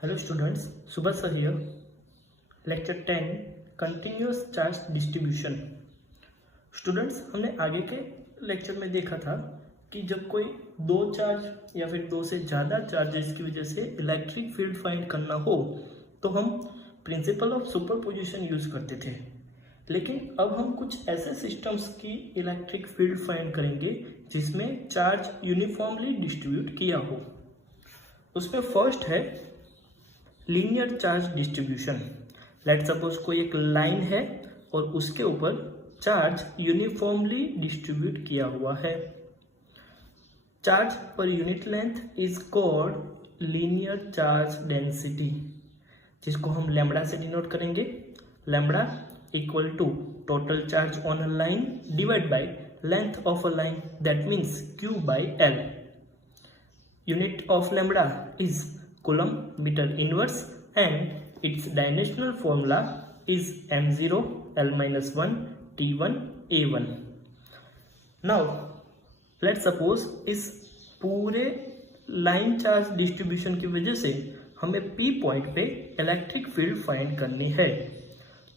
Hello students, सुबह sir here. Lecture 10 continuous charge distribution. Students, हमने आगे के लेक्चर में देखा था कि जब कोई दो चार्ज या फिर दो से ज़्यादा चार्जेस की वजह से इलेक्ट्रिक फील्ड फाइंड करना हो तो हम प्रिंसिपल ऑफ सुपरपोजिशन यूज़ करते थे। लेकिन अब हम कुछ ऐसे सिस्टम्स की इलेक्ट्रिक फील्ड फाइंड करेंगे जिसमें चार्ज यूनिफॉर्मली डिस्ट्रीब्यूट किया हो। उसमें फर्स्ट है linear charge distribution. Let suppose कोई एक लाइन है और उसके ऊपर चार्ज यूनिफॉर्मली डिस्ट्रीब्यूट किया हुआ है। चार्ज पर unit length is called linear charge density, जिसको हम लैम्बडा से डिनोट करेंगे। Lambda equal to total charge on a line divide by length of a line, that means Q by L. Unit of lambda is Coulomb meter inverse and its dimensional formula is m0 L-1 T1 A1. Now let's suppose इस पूरे line charge distribution की वजह से हमें P point पे electric field find करनी है।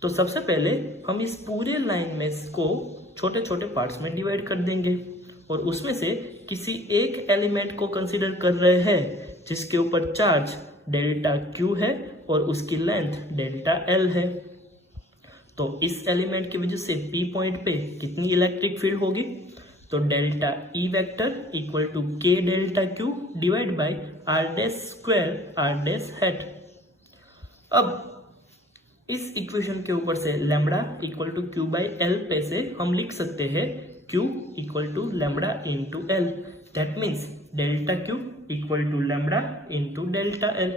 तो सबसे पहले हम इस पूरे लाइन में को छोटे छोटे पार्ट्स में डिवाइड कर देंगे और उसमें से किसी एक एलिमेंट को कंसीडर कर रहे हैं जिसके ऊपर चार्ज डेल्टा Q है और उसकी लेंथ डेल्टा L है। तो इस एलिमेंट की वजह से P पॉइंट पे कितनी इलेक्ट्रिक फील्ड होगी? तो delta E vector equal to K delta Q divide by R dash square R dash hat. अब इस इक्वेशन के ऊपर से lambda equal to Q by L पे से हम लिख सकते हैं Q equal to lambda into L, that means delta Q equal to lambda into delta L।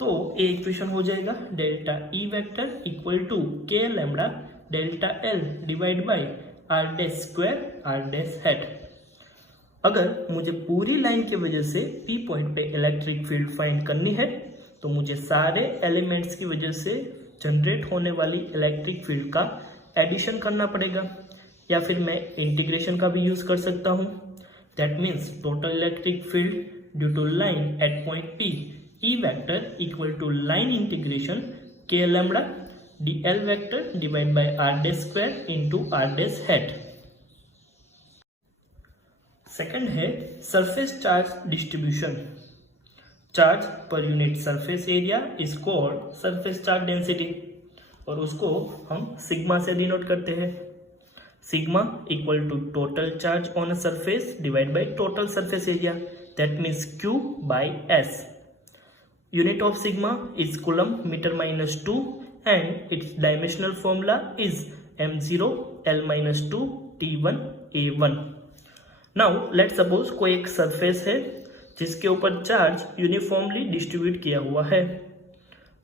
तो ये इक्वेशन हो जाएगा delta E vector equal to K lambda delta L divide by R dash square R dash hat. अगर मुझे पूरी line की वजह से P पॉइंट पे इलेक्ट्रिक फील्ड फाइंड करनी है तो मुझे सारे एलिमेंट्स की वजह से जनरेट होने वाली इलेक्ट्रिक फील्ड का एडिशन करना पड़ेगा, या फिर मैं इंटीग्रेशन का भी यूज कर सकता हूँ। That means total electric field due to line at point P E vector equal to line integration K lambda DL vector divide by R dash square into R dash hat. Second है surface charge distribution. Charge पर unit surface area is called surface charge density और उसको हम sigma से denote करते हैं। Sigma equal to total charge on a surface divide by total surface area, that means Q by S. Unit of sigma is Coulomb meter minus 2 and its dimensional formula is m0 L-2 T1 A1. Now let's suppose कोई एक surface है जिसके ऊपर charge uniformly distribute किया हुआ है।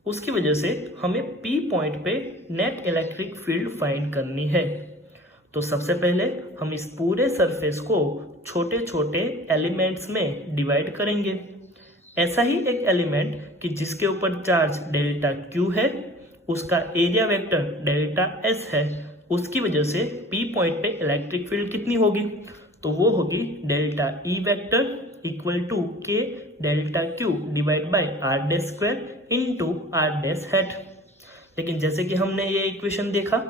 उसकी वजह से हमें P पॉइंट पे नेट इलेक्ट्रिक फील्ड फाइंड करनी है। तो सबसे पहले हम इस पूरे सरफेस को छोटे छोटे एलिमेंट्स में डिवाइड करेंगे। ऐसा ही एक एलिमेंट कि जिसके ऊपर चार्ज डेल्टा Q है, उसका एरिया वेक्टर डेल्टा S है, उसकी वजह से P पॉइंट पे इलेक्ट्रिक फील्ड कितनी होगी? तो वो होगी delta E vector equal to K delta Q divide by R dash square into R dash hat. लेकिन जैसे कि हमने ये इक्वेशन देखा,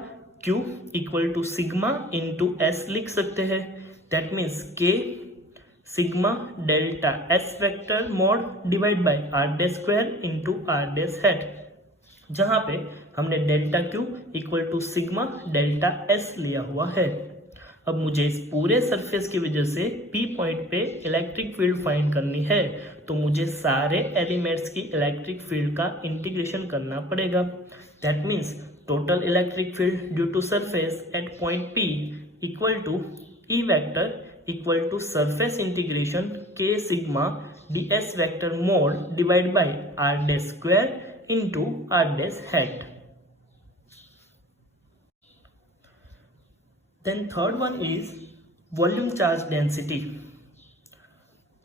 Q equal to sigma into S लिख सकते हैं, that means K sigma delta S vector mod divide by R dash square into R dash hat, जहां पे हमने delta Q equal to sigma delta S लिया हुआ है। अब मुझे इस पूरे सरफेस की वजह से P पॉइंट पे इलेक्ट्रिक फील्ड फाइंड करनी है, तो मुझे सारे एलिमेंट्स की इलेक्ट्रिक फील्ड का इंटीग्रेशन करना पड़ेगा। That means total electric field due to surface at point P equal to E vector equal to surface integration K sigma ds vector mod divide by R dash square into R dash hat. Then third one is volume charge density.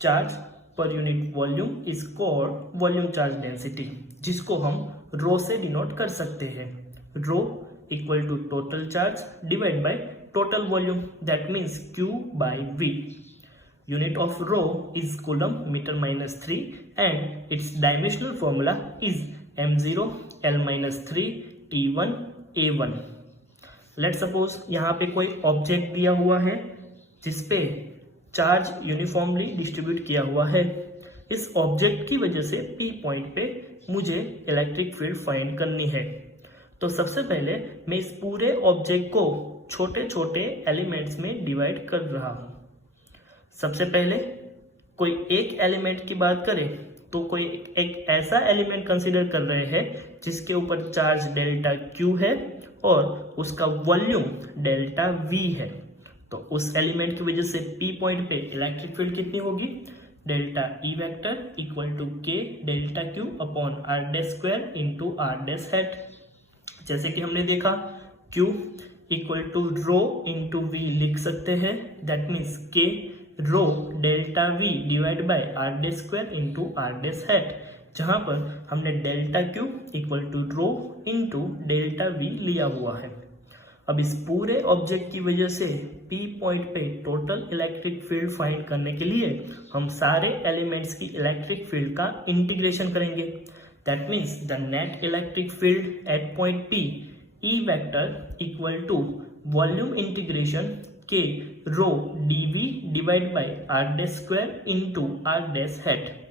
Charge per unit volume is called volume charge density, जिसको हम रो से denote कर सकते हैं। Rho equal to total charge divide by total volume, that means Q by V. Unit of rho is coulomb meter minus 3 and its dimensional formula is m0 l minus 3 t1 a1. Let suppose यहाँ पे कोई object दिया हुआ है जिसपे charge uniformly distribute किया हुआ है. इस ऑब्जेक्ट की वजह से P पॉइंट पे मुझे इलेक्ट्रिक फील्ड फाइंड करनी है. तो सबसे पहले मैं इस पूरे ऑब्जेक्ट को छोटे छोटे एलिमेंट्स में डिवाइड कर रहा हूँ. सबसे पहले कोई एक एलिमेंट की बात करें तो कोई एक ऐसा एलिमेंट कंसीडर कर रहे हैं जिसके ऊपर चार्ज डेल्टा Q है और उसका वॉल्यूम डेल्टा V है. तो उस एलिमेंट की वजह से P पॉइंट पे इलेक्ट्रिक फील्ड कितनी होगी, delta E vector equal to K delta Q upon R dash square into R dash hat. जैसे कि हमने देखा Q equal to rho into V लिख सकते हैं. That means K rho delta V divide by R dash square into R dash hat, जहां पर हमने delta Q equal to rho into delta V लिया हुआ है. अब इस पूरे ऑब्जेक्ट की वजह से P पॉइंट पे टोटल इलेक्ट्रिक फील्ड फाइंड करने के लिए हम सारे एलिमेंट्स की इलेक्ट्रिक फील्ड का इंटीग्रेशन करेंगे. That means the net electric field at point P E vector equal to volume integration K rho dV divide by R dash square into R dash hat.